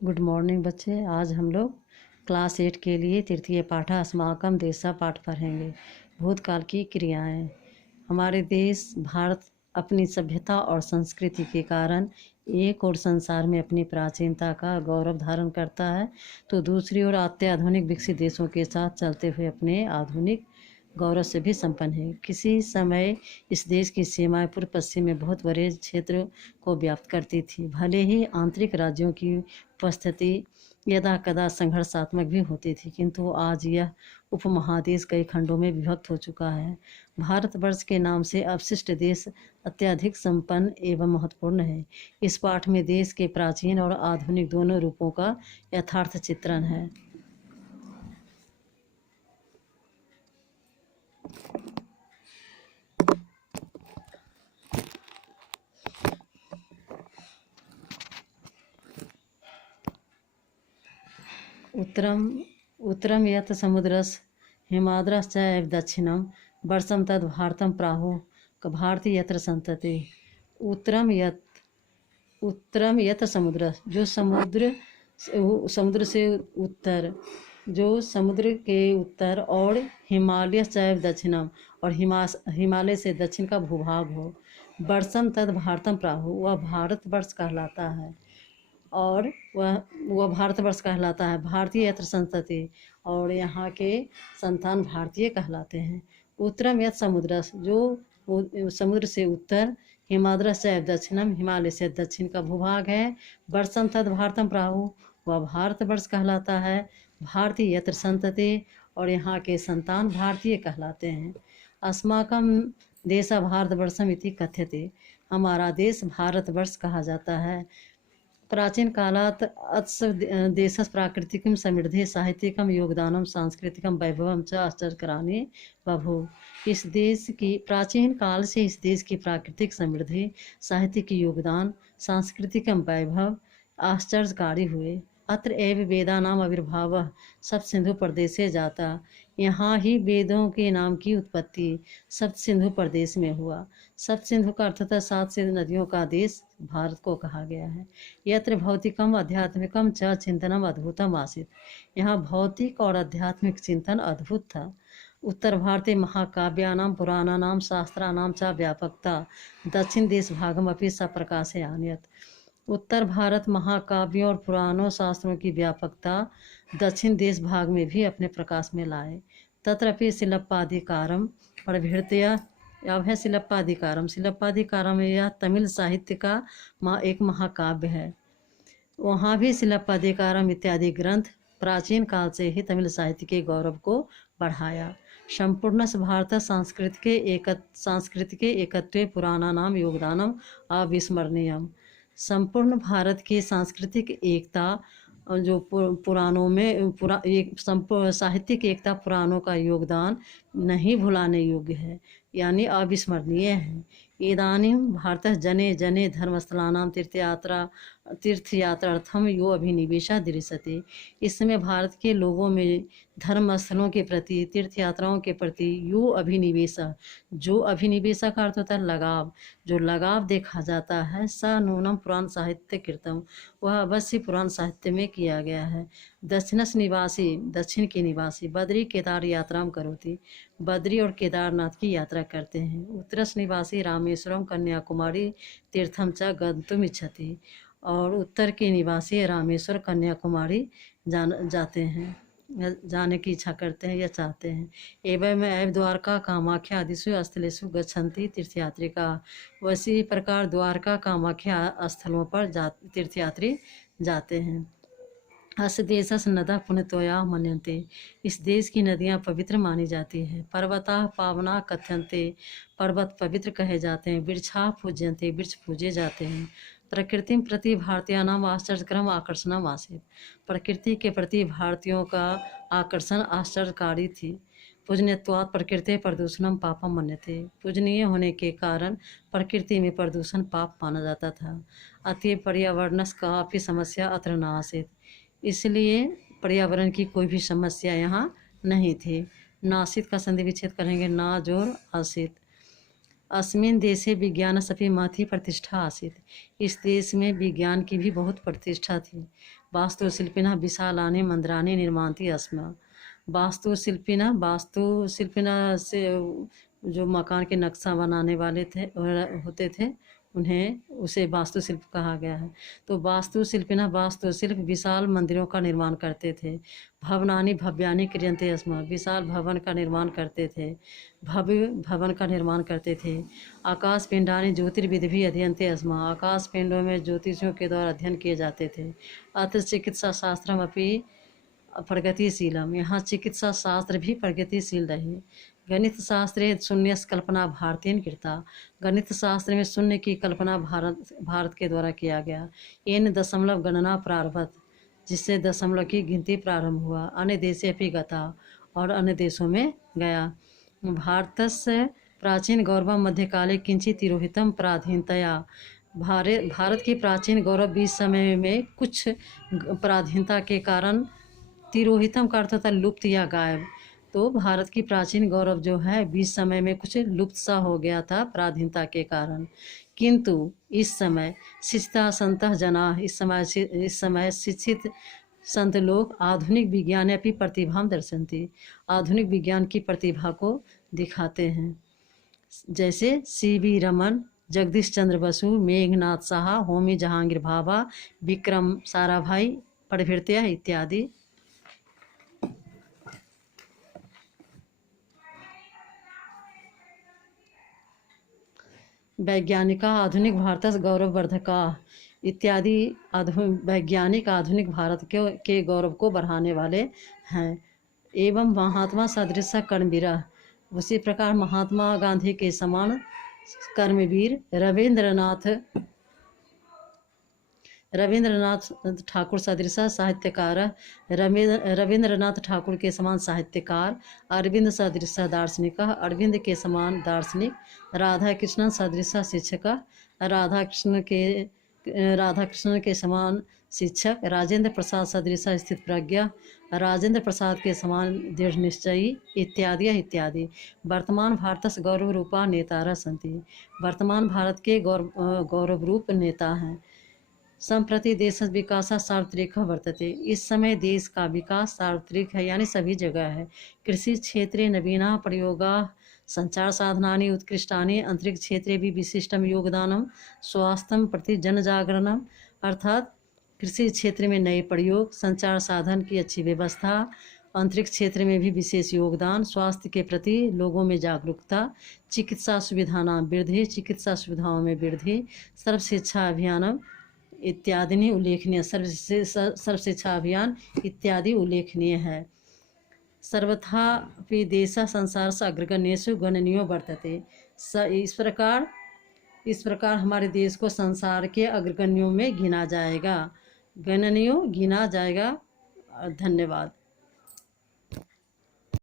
Good morning बच्चे। आज हम लोग क्लास 8 के लिए तृतीय पाठ अस्माकम देशा पाठ पढ़ेंगे। भूतकाल की क्रियाएं। हमारे देश भारत अपनी सभ्यता और संस्कृति के कारण एक और संसार में अपनी प्राचीनता का गौरव धारण करता है, तो दूसरी ओर अत्याधुनिक विकसित देशों के साथ चलते हुए अपने आधुनिक गौरव से भी संपन्न है। किसी समय इस देश की सीमाएं पूर्व पश्चिम में बहुत बड़े क्षेत्र को व्याप्त करती थी। भले ही आंतरिक राज्यों की उपस्थिति यदा कदा संघर्षात्मक भी होती थी, किंतु आज यह उपमहादेश कई खंडों में विभक्त हो चुका है। भारतवर्ष के नाम से अवशिष्ट देश अत्यधिक संपन्न एवं महत्वपूर्ण है। इस पाठ में देश के प्राचीन और आधुनिक दोनों रूपों का यथार्थ चित्रण है। उत्तरम यत् समुद्रस् हिमाद्रश्च एव दक्षिणम वर्षम तद भारतम प्राहुः भारती यत्र संतति। उत्तरम यत् समुद्र, जो समुद्र से उत्तर, जो समुद्र के उत्तर, और हिमालय चैव दक्षिणम, और हिमालय से दक्षिण का भूभाग हो। वर्षम तद भारतम प्राहु, वह भारतवर्ष कहलाता है, और वह भारतवर्ष कहलाता है। भारतीय यत्र संतति, और यहाँ के संतान भारतीय कहलाते हैं। उत्तरम यत् समुद्र, जो समुद्र से उत्तर, हिमाद्र से दक्षिणम, हिमालय से दक्षिण का भूभाग है। वर्षम तद भारतम प्राहु, वह भारतवर्ष कहलाता है। भारतीय यत्र संतति, और यहाँ के संतान भारतीय कहलाते हैं। अस्माकम देशा भारतवर्षम इति कथ्यते, हमारा देश भारतवर्ष कहा जाता है। प्राचीन कालात् अस्य देशस्य प्राकृतिकं समृद्धि साहित्यिकं योगदानं सांस्कृतिकं वैभवं च आश्चर्यकराणि बभूव। इस देश की प्राचीन काल से इस देश की प्राकृतिक समृद्धि, साहित्यिक योगदान, सांस्कृतिक वैभव आश्चर्यकारी हुए। अत्र एव वेदानाम आविर्भावः सप्त सिंधु प्रदेशे जाता, यहाँ ही वेदों के नाम की उत्पत्ति सप्त सिंधु प्रदेश में हुआ। सप्त सिंधु का अर्थ था 7 से नदियों का देश भारत को कहा गया है। यत्र भौतिकम आध्यात्मिकम च चिंतनम अद्भुतम आसीत, यहाँ भौतिक और आध्यात्मिक चिंतन अद्भुत था। उत्तर भारतीय महाकाव्यानाम पुराणानाम शास्त्राणाम च व्यापकता दक्षिण देश भागम अपि सप्रकाशे आनयत। उत्तर भारत महाकाव्यों और पुराणों शास्त्रों की व्यापकता दक्षिण देश भाग में भी अपने प्रकाश में लाए। तत्रपि शिल्पाधिकारम प्रभृतया, अब है शिल्पाधिकारम। शिल्पाधिकारम यह तमिल साहित्य का एक महाकाव्य है। वहाँ भी शिल्पाधिकारम इत्यादि ग्रंथ प्राचीन काल से ही तमिल साहित्य के गौरव को बढ़ाया। संपूर्ण भारत सांस्कृतिक एकत्व पुराना नाम योगदानम अविस्मरणीयम। संपूर्ण भारत की सांस्कृतिक एकता, जो पुराणों में साहित्यिक एकता, पुराणों का योगदान नहीं भुलाने योग्य है, यानी अविस्मरणीय है। इदानीं भारतः जने जने धर्मस्थलानां तीर्थयात्रार्थम यो अभिनिवेशः दृश्यते। इस समय भारत के लोगों में धर्मस्थलों के प्रति, तीर्थयात्राओं के प्रति यो अभिनिवेश, जो अभिनिवेश का अर्थ होता है लगाव, जो लगाव देखा जाता है। स नूनम पुराण साहित्य कृतम, वह अवश्य पुराण साहित्य में किया गया है। दक्षिणस निवासी, दक्षिण के निवासी, बद्री केदार यात्राम करोति, बद्री और केदारनाथ की यात्रा करते हैं। उत्तरस निवासी रामेश्वरम कन्याकुमारी तीर्थम च गन्तुम इच्छति, और उत्तर के निवासी रामेश्वर कन्याकुमारी जाते हैं, जाने की इच्छा करते हैं या चाहते हैं। एवं एवं द्वारका कामाख्या आदिषु स्थलेषु गच्छन्ति तीर्थयात्रिका, वैसी प्रकार द्वारका कामाख्या स्थलों पर तीर्थयात्री जाते हैं। अस्य देशस्य नदः पुण्यतोया मन्यन्ते, इस देश की नदियाँ पवित्र मानी जाती है। पर्वताः पावना कथ्यन्ते, पर्वत पवित्र कहे जाते हैं। वृक्षाः पूज्यन्ते, वृक्ष पूजे जाते हैं। प्रकृति प्रति भारतीयानाम आश्चर्यकरम आकर्षणम आसीत्, प्रकृति के प्रति भारतीयों का आकर्षण आश्चर्यकारी थी। पूजनीयत्वात् प्रकृति प्रदूषणम पापम मन्यते, पूजनीय होने के कारण प्रकृति में प्रदूषण पाप माना जाता था। अतएव पर्यावरणस्य कापि समस्या अत्र न आसीत्, इसलिए पर्यावरण की कोई भी समस्या यहाँ नहीं थी। नासित का संधि विच्छेद करेंगे, ना जोर आसित। अस्मिन् देशे विज्ञानस्यापि महती प्रतिष्ठा आसीत्। इस देश में विज्ञान की भी बहुत प्रतिष्ठा थी। वास्तुशिल्पिनः विशालानि मन्दिराणि निर्मान्ति स्म। वास्तुशिल्पिनः से जो मकान के नक्शा बनाने वाले थे होते थे, उन्हें उसे वास्तुशिल्प कहा गया है। तो वास्तुशिल्पिनः वास्तुशिल्प विशाल मंदिरों का निर्माण करते थे। भवनानि भव्यानि क्रियन्ते स्म, विशाल भवन का निर्माण करते थे, भव्य भवन का निर्माण करते थे। आकाश पिंडानि ज्योतिर्विधि अध्ययन्ते स्म, आकाश पिंडों में ज्योतिषियों के द्वारा अध्ययन किए जाते थे। अत्र चिकित्सा शास्त्रम अपि प्रगतिशीलम, यहाँ चिकित्सा शास्त्र भी प्रगतिशील रहे। गणित शास्त्रे शून्यस्य कल्पना भारतीयन कृता, गणित शास्त्र में शून्य की कल्पना भारत के द्वारा किया गया। एन दशमलव गणना प्रारंभत, जिससे दशमलव की गिनती प्रारंभ हुआ। अन्य देशे भी गता, और अन्य देशों में गया। भारतस्य प्राचीन गौरव मध्यकाले किंचित तिरोहितम पराधीनतया, भारत की प्राचीन गौरव बीच समय में कुछ पराधीनता के कारण, तिरोहितम का अर्थ होता है लुप्त या गायब। तो भारत की प्राचीन गौरव जो है बीच समय में कुछ लुप्त सा हो गया था पराधीनता के कारण। किंतु इस समय शिक्षिता संतः जना, इस समय शिक्षित संत लोग आधुनिक विज्ञान अपनी प्रतिभा दर्शनती, आधुनिक विज्ञान की प्रतिभा को दिखाते हैं। जैसे CV रमन, जगदीश चंद्र बसु, मेघनाथ साहा, होमी जहांगीर भाभा, विक्रम साराभाई प्रभृतिया इत्यादि। वैज्ञानिका आधुनिक भारतस्य गौरववर्धका इत्यादि। वैज्ञानिक आधुनिक भारत के गौरव को बढ़ाने वाले हैं। एवं महात्मा सदृश कर्मवीर, उसी प्रकार महात्मा गांधी के समान कर्मवीर रविंद्रनाथ ठाकुर सदृश साहित्यकार, रविंद्रनाथ ठाकुर के समान साहित्यकार, अरविंद सदृश दार्शनिक, अरविंद के समान दार्शनिक, राधा कृष्णन सदृश शिक्षक, राधा कृष्ण के समान शिक्षक, राजेंद्र प्रसाद सदृश स्थित प्रज्ञा, राजेंद्र प्रसाद के समान दृढ़ निश्चयी इत्यादि इत्यादि। वर्तमान भारतस्य गौरव रूपा नेतारः सन्ति, वर्तमान भारत के गौरव रूप नेता हैं। संप्रति देश विकास सार्वत्रिक वर्तते, इस समय देश का विकास सार्वत्रिक है, यानी सभी जगह है। कृषि क्षेत्रे नवीना प्रयोगा, संचार साधनानि उत्कृष्टानि, अंतरिक्ष क्षेत्रे भी विशिष्टम योगदानम, स्वास्थ्यम प्रति जनजागरणम, अर्थात कृषि क्षेत्र में नए प्रयोग, संचार साधन की अच्छी व्यवस्था, अंतरिक्ष क्षेत्र में भी विशेष योगदान, स्वास्थ्य के प्रति लोगों में जागरूकता, चिकित्सा सुविधानां वृद्धि, चिकित्सा सुविधाओं में वृद्धि, सर्व शिक्षा अभियानम इत्यादि उल्लेखनीय, सर्व शिक्षा अभियान इत्यादि उल्लेखनीय है। सर्वथा भी देश संसार से अग्रगण्येषु गणनीयो वर्तते, इस प्रकार हमारे देश को संसार के अग्रगण्यों में गिना जाएगा, गणनीयों गिना जाएगा। धन्यवाद।